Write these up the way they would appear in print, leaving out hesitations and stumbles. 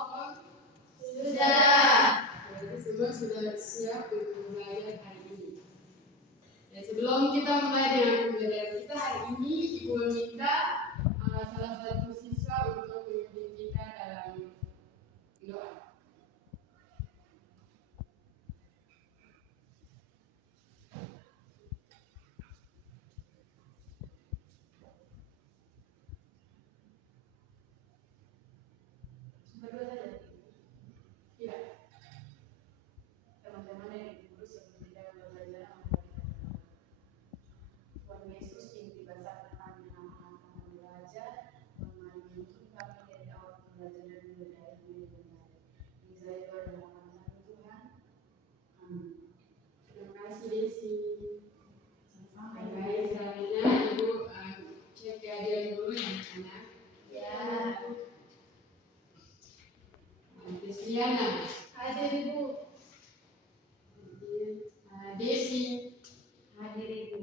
apa? Sudah. Berarti semua sudah siap untuk belajar hari ini. Ya, sebelum kita mulai dengan pembelajaran kita hari ini, Ibu meminta salah satu siswa untuk memimpin kita dalam doa. Berdua saja. Ya. Teman-teman yang diurus sebelum kita belajar Tuhan Yesus inti besar kami anak-anak kami belajar mengenai kami dari awal pembelajaran dari ini saya doa dalam nama Tuhan. Amin. Terima kasih Desi. Sampai Baik, selanjutnya Ibu cek keadaan dulu ya anak. ya. Desiana, Hadir Ibu. Desi, Hadir Ibu.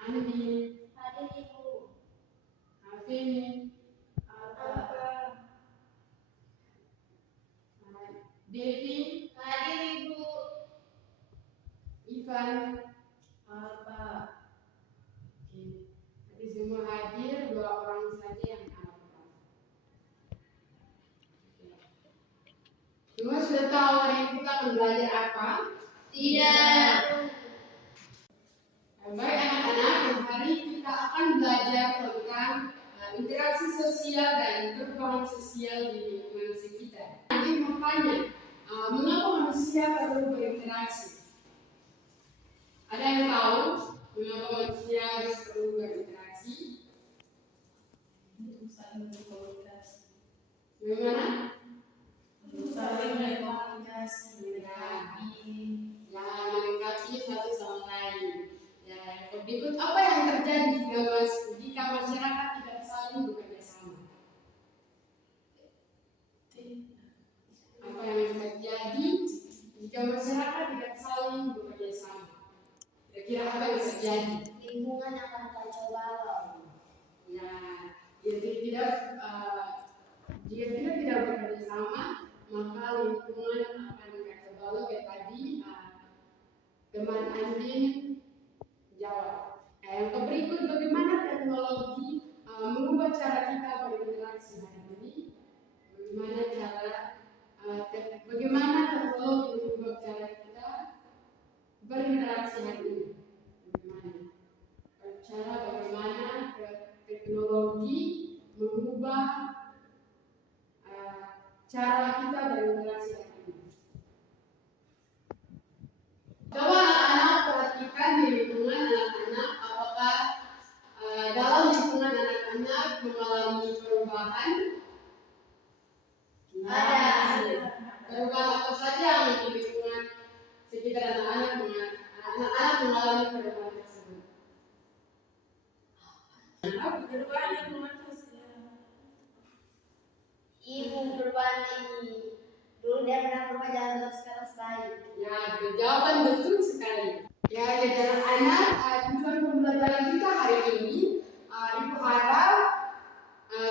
Andi, Hadir Ibu. Femi, Devi, Hadir Ibu. Ivan. Apa? Oke. Jadi semua hadir, 2 orang saja yang apa. Semua sudah tahu hari ini kita akan belajar apa? Tidak. Baik anak-anak, hari ini kita akan belajar tentang interaksi sosial dan perubahan sosial di lingkungan sekitar. Nanti mau tanya, mengapa manusia perlu berinteraksi? Ada yang tahu mengapa manusia harus perlu berinteraksi? Untuk saling berkomunikasi. Bagaimana? Untuk saling berkomunikasi. Ya, melengkapi satu sama lain. Ya, berikut apa yang terjadi jika masyarakat tidak saling bekerja sama? Apa yang terjadi jika masyarakat tidak saling bekerja sama? Kira-kira apa yang terjadi? Lingkungan akan kacau balau. Ya, jika tidak bekerja sama, maka lingkungan akan kacau balau kayak tadi teman Andin jawab. Yang berikut, bagaimana teknologi mengubah cara kita berinteraksi hari ini? Bagaimana teknologi mengubah cara kita berinteraksi hari ini? Bagaimana teknologi mengubah cara kita berinteraksi hari ini? Coba anak-anak perhatikan di lingkungan anak-anak, apakah dalam lingkungan anak-anak mengalami perubahan? Ada. Perubahan apa saja yang di lingkungan sekitar anak-anak mengalami perubahan tersebut? Perubahan lingkungan sosial. Ibu perubahan ini. Dulu dia pernah berubah jalan terus sekarang sekali. Ya, jawaban betul sekali. Ya, jadi anak, tujuan pembelajaran kita hari ini, Ibu harap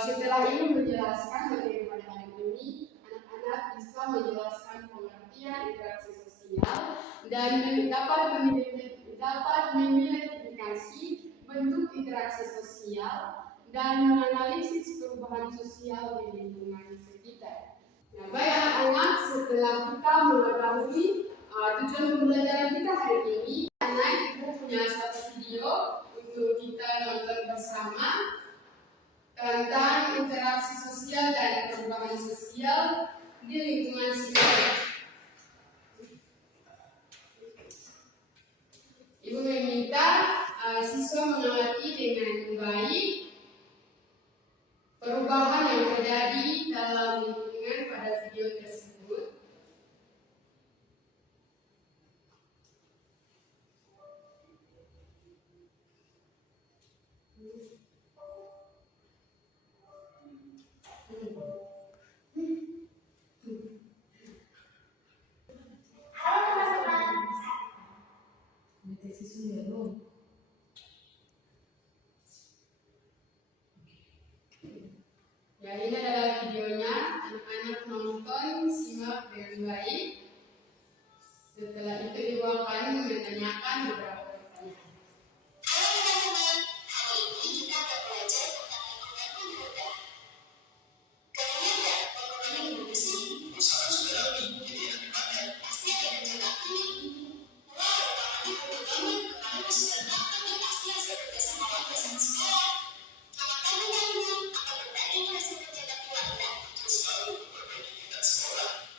setelah Ibu menjelaskan materi pada hari ini, anak-anak bisa menjelaskan pengertian interaksi sosial dan dapat mengidentifikasi bentuk interaksi sosial dan menganalisis perubahan sosial di lingkungan sekitar. Nah, baik anak-anak, setelah kita mengetahui tujuan pembelajaran kita hari ini, anak Ibu punya satu video untuk kita nonton bersama tentang interaksi sosial dan perubahan sosial di lingkungan sekitar. Ibu meminta siswa mengamati dengan baik perubahan yang terjadi dalam lingkungan pada video tersebut. Ya, ini adalah videonya. baik. Setelah itu Ibu akan menanyakan beberapa pertanyaan. Halo teman-teman, hari ini kita akan belajar tentang lingkungan pemuda. Kalian lihat lingkungan yang bersih, bersama saudara ini yang dipakai, pasti ada kerja ini. Wow, tamannya penuh banget, kemarin sudah makan dan pasti hasil kerja sama warga sama sekolah. Selamat pagi teman-teman, apa benar ini hasil kerja bakti warga? Terus baru berbagi kita sekolah.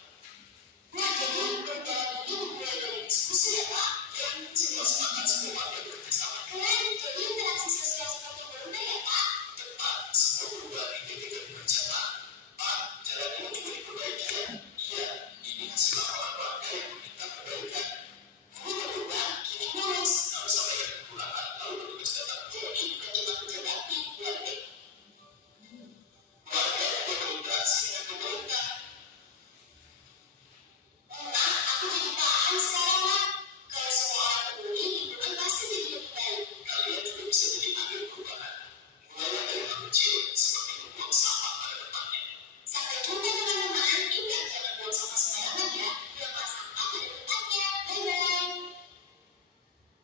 Nah, jadi program ini mulai dari diskusi ya Pak? Ya, semua semangat semua warga bekerjasama. Keren, jadi interaksi sosial seperti berunda ya Pak? Tepat, semua perubahan ini kita bekerjasama. Pak, jalan ini juga diperbaiki ya? Iya, ini hasil laporan warga yang meminta perbaikan. Ini berubah, kini mulus. Kalau sampai ada kekurangan, lalu petugas datang. Jadi, bukan cuma kerja bakti, warga. Warga juga berinteraksi dengan pemerintah. Nah, aku jadi paham sekarang, Mak. Kalau semua orang peduli, lingkungan pasti jadi lebih baik. Kalian juga bisa jadi agen perubahan. Mulailah dari hal kecil, seperti membuang sampah pada tempatnya. Sampai jumpa teman-teman. Ingat jangan buang sampah sembarangan ya. Buanglah sampah pada tempatnya. Bye-bye.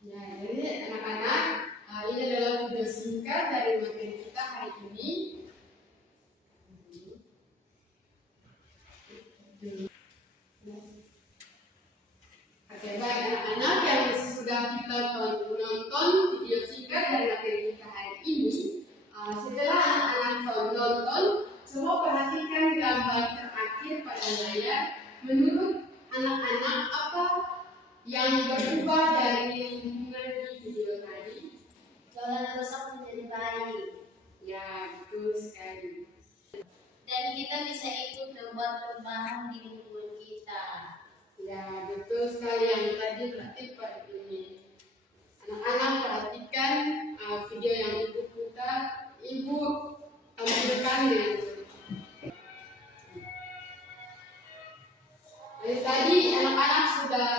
Ya, jadi anak-anak, ini adalah video singkat dari materi kita hari ini. Oke, baik anak-anak yang sudah kita nonton video singkat dari materi kita hari ini. Setelah anak-anak nonton, coba perhatikan gambar terakhir pada layar. Menurut anak-anak apa yang berubah dari lingkungan di video tadi? Jalan rusak menjadi baik. Ya, betul sekali. Dan kita bisa ikut membuat perubahan di lingkungan kita. Ya, betul sekali yang tadi berarti pada ini. Anak-anak perhatikan video yang ibu tampilkan ya. Dari tadi anak-anak sudah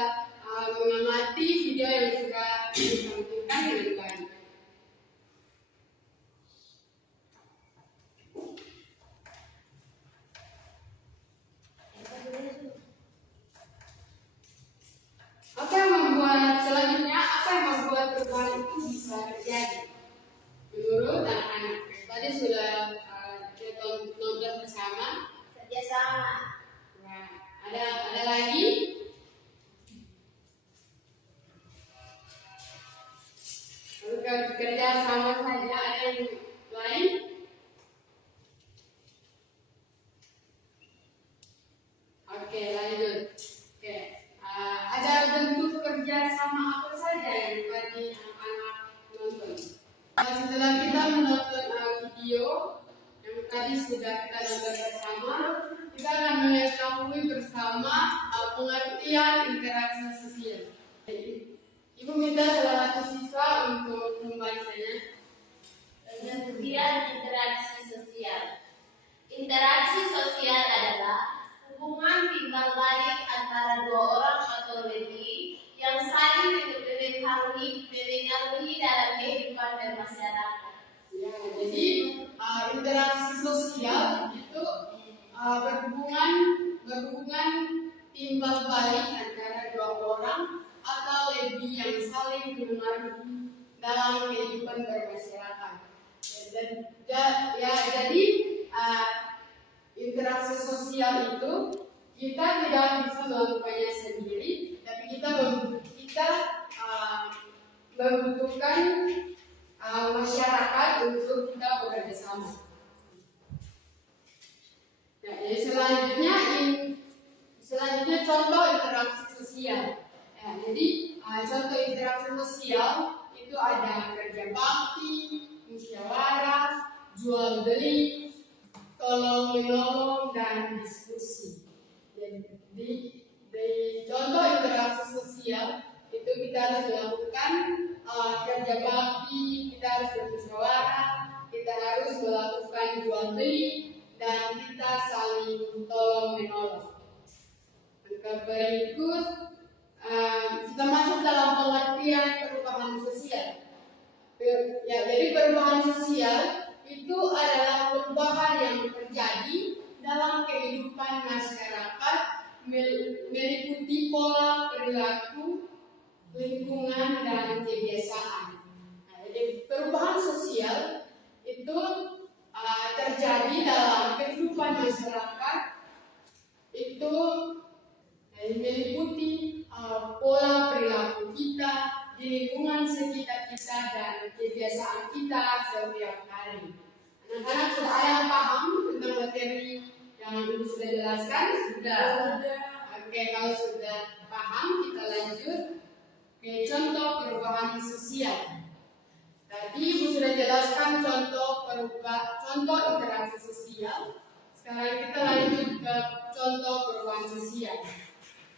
mengamati video yang sudah ditampilkan dengan baik. Apa yang membuat perubahan itu bisa terjadi? Menurut anak-anak, tadi sudah kita nonton bersama. Kerjasama. Nah, ada lagi? Kalau bekerja sama saja, ada yang lain? Oke, lanjut. Oke, ada bentuk kerja sama apa saja yang tadi anak-anak nonton? Setelah kita menonton video yang tadi sudah kita nonton bersama, kita akan mengetahui bersama pengertian interaksi sosial. Ibu minta salah satu siswa untuk membacanya. Pengertian interaksi sosial. Interaksi sosial adalah hubungan timbal balik antara dua orang atau lebih yang saling mempengaruhi dalam kehidupan bermasyarakat. Ya, jadi interaksi sosial itu berhubungan timbal balik antara dua orang atau lebih yang saling mempengaruhi dalam kehidupan bermasyarakat. Jadi interaksi sosial itu kita tidak bisa melakukannya sendiri, tapi kita membutuhkan masyarakat untuk kita bekerja sama. Nah, jadi selanjutnya contoh interaksi sosial. Ya, jadi contoh interaksi sosial itu ada kerja bakti, musyawarah, jual beli, tolong menolong dan diskusi. Jadi di contoh interaksi sosial itu kita harus melakukan kerja bakti, kita harus bermusyawarah, kita harus melakukan jual beli, dan kita saling tolong menolong. Maka berikut kita masuk dalam pengertian perubahan sosial. Ya, jadi perubahan sosial itu adalah perubahan yang terjadi dalam kehidupan masyarakat meliputi pola perilaku, lingkungan, dan kebiasaan. Nah, jadi perubahan sosial itu terjadi dalam kehidupan masyarakat itu meliputi pola perilaku kita di lingkungan sekitar kita dan kebiasaan kita setiap hari. Anak-anak sudah ada yang paham tentang materi yang Ibu sudah jelaskan? Sudah. Oke, kalau sudah paham kita lanjut ke contoh perubahan sosial. Tadi Ibu sudah jelaskan contoh interaksi sosial. Sekarang kita lanjut ke contoh perubahan sosial.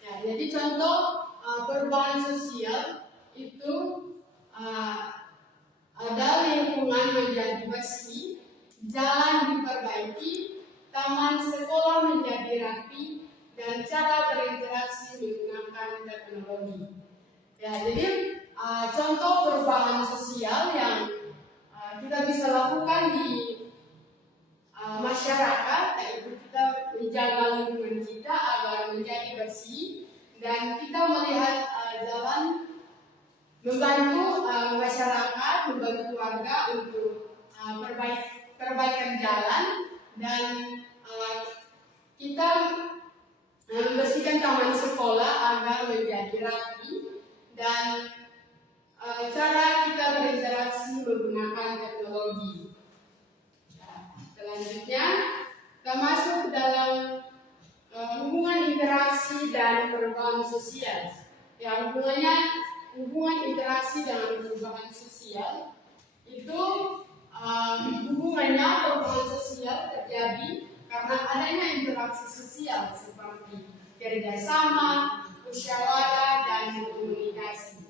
Ya, jadi contoh perubahan sosial itu ada lingkungan menjadi bersih, jalan diperbaiki, taman sekolah menjadi rapi, dan cara berinteraksi menggunakan teknologi. Ya, jadi contoh perubahan sosial yang kita bisa lakukan di masyarakat, yaitu kita menjaga lingkungan kita agar menjadi bersih, dan kita melihat jalan membantu masyarakat, membantu warga untuk perbaikan jalan, dan kita membersihkan taman sekolah agar menjadi rapi, dan cara kita berinteraksi menggunakan teknologi. Selanjutnya, kita masuk dalam hubungan interaksi dan perubahan sosial. Ya, hubungan interaksi dan perubahan sosial itu hubungannya perubahan sosial terjadi karena adanya interaksi sosial seperti kerjasama, musyawarah, dan komunikasi.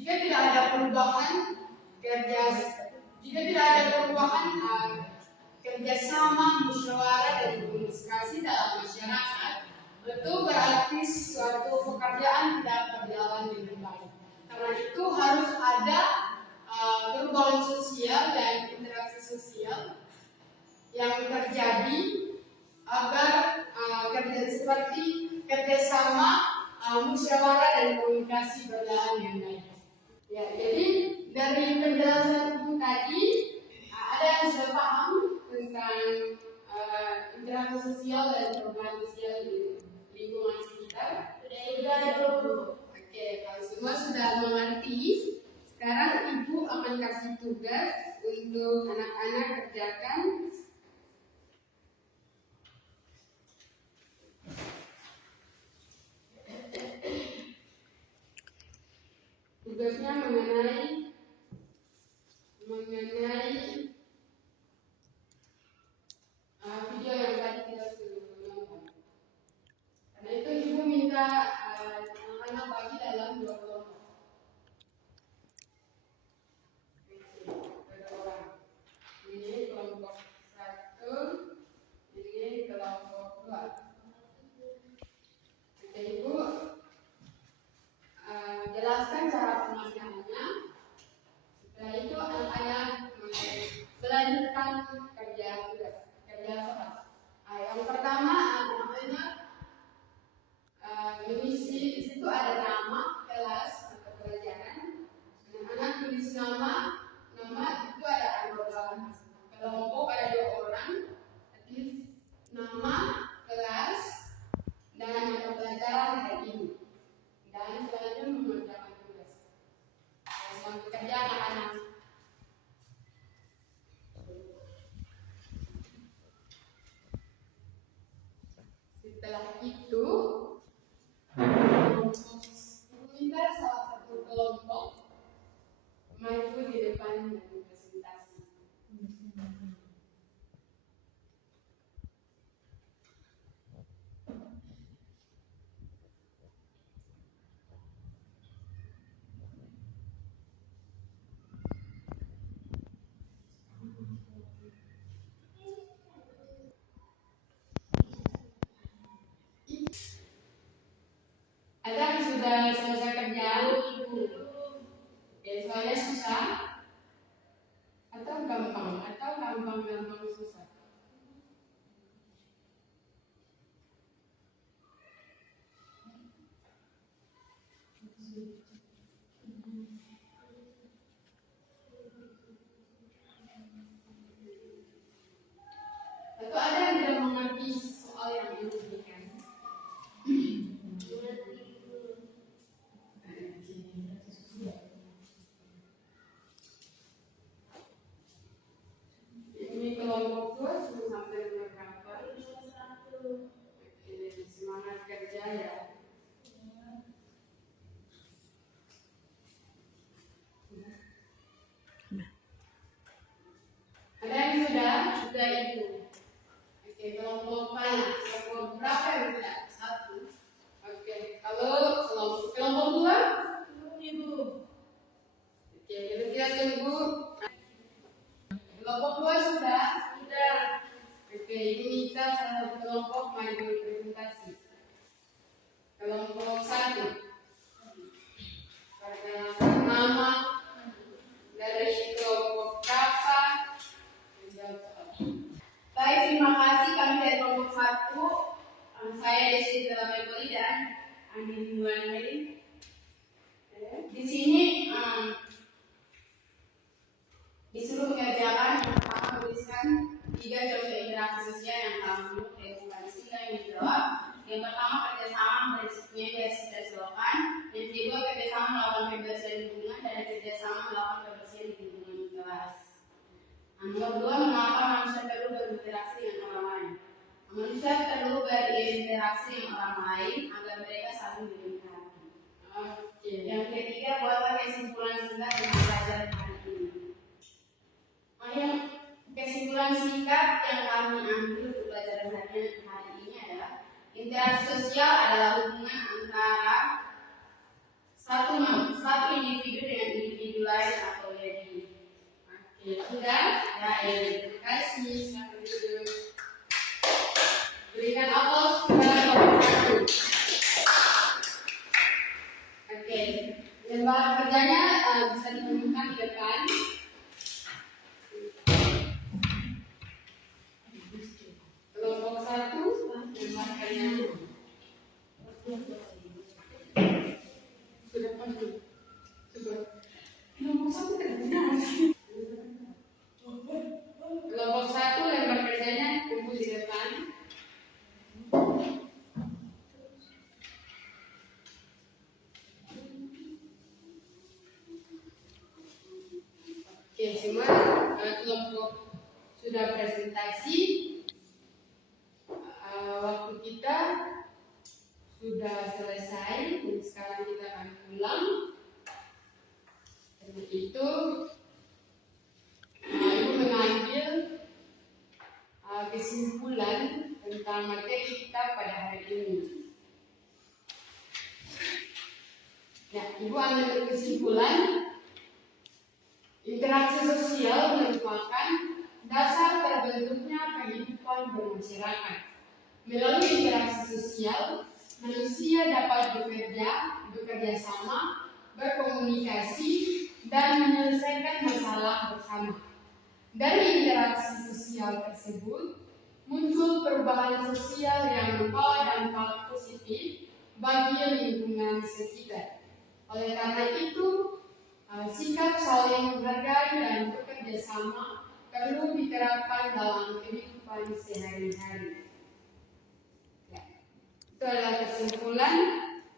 Jika tidak ada perubahan kerjasama, musyawarah, dan komunikasi dalam masyarakat, itu berarti suatu pekerjaan tidak berjalan dengan baik. Karena itu harus ada perubahan sosial dan interaksi sosial yang terjadi agar seperti kerjasama, musyawarah, dan komunikasi berjalan dengan baik. Ya, jadi dari penjelasan Ibu tadi ada yang sudah paham tentang interaksi sosial dan perubahan sosial di lingkungan sekitar. Sudah. Oke, kalau semua sudah mengerti, sekarang Ibu akan kasih tugas untuk anak-anak kerjakan. Tugasnya mengenai video yang tadi kita sudah nonton. Karena itu Ibu minta anak-anak bagi dalam 2 kelompok. Ada orang. Ini kelompok 1, ini kelompok 2. Oke, Ibu jelaskan cara pengerjaannya. Setelah itu anak-anak melanjutkan kerja kelas. Yang pertama anak-anak mengisi, di situ ada nama kelas atau pelajaran. Anak-anak tulis nama itu ada anggota kelompok, ada 2 orang. Jadi nama, kelas, dan mata pelajaran hari ini. Dan selanjutnya mengerjakan tugas. Yang bekerja anak-anak. Setelah itu, minta salah satu kelompok maju di depan dan presentasi. Ada yang sudah selesai kerjaan? Oke, soalnya susah. ya. Ada yang sudah? Sudah Ibu. Oke, kelompok mana? Kelompok berapa yang sudah? 1. Oke, kalau kelompok 2? Ibu. Oke, kita tunggu. Kelompok 2 sudah? Sudah. Oke, ini minta salah satu kelompok maju presentasi. Kelompok 1. Perkenalkan nama dari kelompok berapa? Baik, terima kasih kami dari kelompok 1. Saya Desi dalam Eboli dan Andi Mulai. Di sini disuruh mengerjakan yang pertama tuliskan 3 contoh interaksi sosial yang kamu temukan. Sehingga yang dijawab. Yang pertama kerjasama prinsipnya biasa selokan. Yang kedua kerjasama melakukan kebersihan lingkungan dan kerjasama melakukan kebersihan di lingkungan kelas. Nomor 2, mengapa manusia perlu berinteraksi dengan orang lain? Manusia perlu berinteraksi dengan orang lain agar mereka saling melengkapi. Oke. Yang ketiga, buatlah kesimpulan singkat dengan pelajaran hari ini. Yang kesimpulan singkat yang kami ambil untuk pelajaran hari ini adalah interaksi sosial adalah hubungan antara satu individu dengan individu lain atau lebih. Oke, sudah? Ya, terima kasih. Selamat duduk. Berikan aplaus kepada kelompok 1. Oke, lembar kerjanya bisa ditemukan di depan. Kelompok 1, lembar kerjanya. Sudah penuh. Coba. Kelompok 1 tidak benar. Kelompok 1 lembar kerjanya kumpul di depan. Oke, semua kelompok sudah presentasi. Waktu kita sudah selesai. Dan sekarang kita akan pulang. Karena itu Ibu mengambil kesimpulan tentang materi kita pada hari ini. Ya, Ibu ambil kesimpulan interaksi sosial merupakan dasar terbentuknya kehidupan bermasyarakat. Melalui interaksi sosial, manusia dapat bekerja sama, berkomunikasi, dan menyelesaikan masalah bersama. Dari interaksi sosial tersebut, muncul perubahan sosial yang membawa dampak positif bagi lingkungan sekitar. Oleh karena itu, sikap saling menghargai dan bekerja sama perlu diterapkan dalam kehidupan sehari-hari. Ya, itu adalah kesimpulan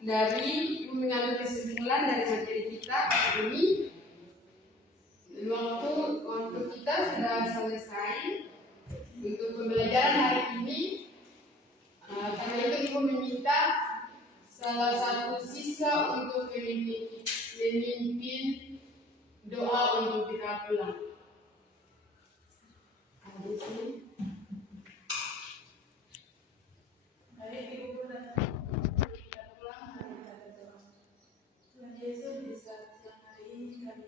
dari mengambil kesimpulan dari materi kita hari ini. Waktu kita sudah selesai untuk pembelajaran hari ini. Karena itu Ibu meminta salah satu siswa untuk memimpin doa untuk kita pulang. Mari Ibu pulang. Kita pulang hari kita doa. Tuhan Yesus, di saat siang hari ini kami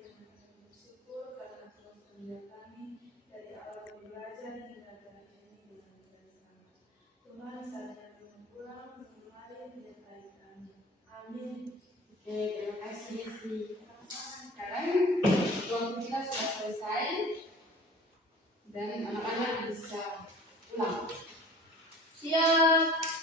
bersyukur karena Tuhan menjaga kami dari awal kami belajar hingga hari ini dengan bersama. Tuhan, saatnya kami pulang, mari menyertai kami. Amin. Oke, terima kasih. Sekarang waktu kita sudah selesai dan anak-anak bisa pulang. Siap.